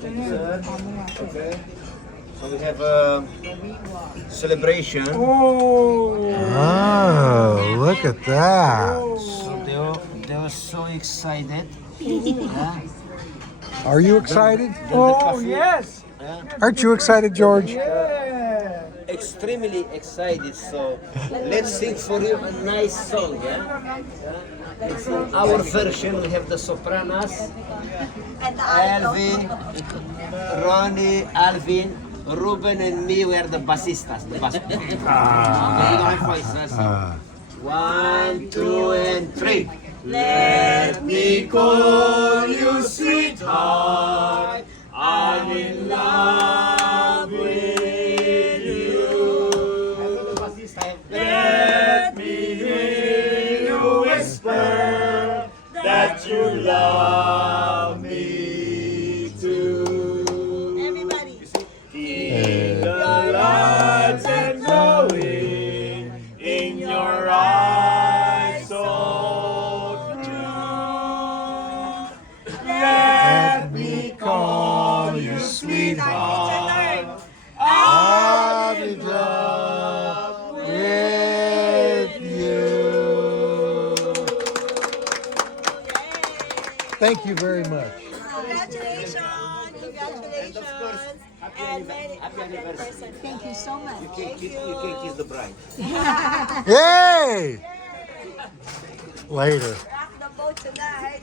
Thank you, sir. Okay. So we have a celebration. Oh, look at that. So they were so excited. Yeah. Are you excited? Oh, yes. Yeah. Aren't you excited, George? Yeah. Extremely excited. So let's sing for you a nice song. Yeah. It's our version. We have the sopranos, Elvie, Ronnie, Alvin, Ruben, and me. We are the bassistas. The bass. Okay, you don't have voices. One, two, and three. Let me call you sweetheart. I'm in love with you. Let me hear you whisper that you love me too. Everybody. Keep the lights and glowing in your eyes so true. Let me call you sweetheart. I'm in love with you. Thank you very much. Congratulations. Congratulations. And many happy anniversary. Thank you so much. You can kiss the bride. Yay! Later. Rock the boat tonight.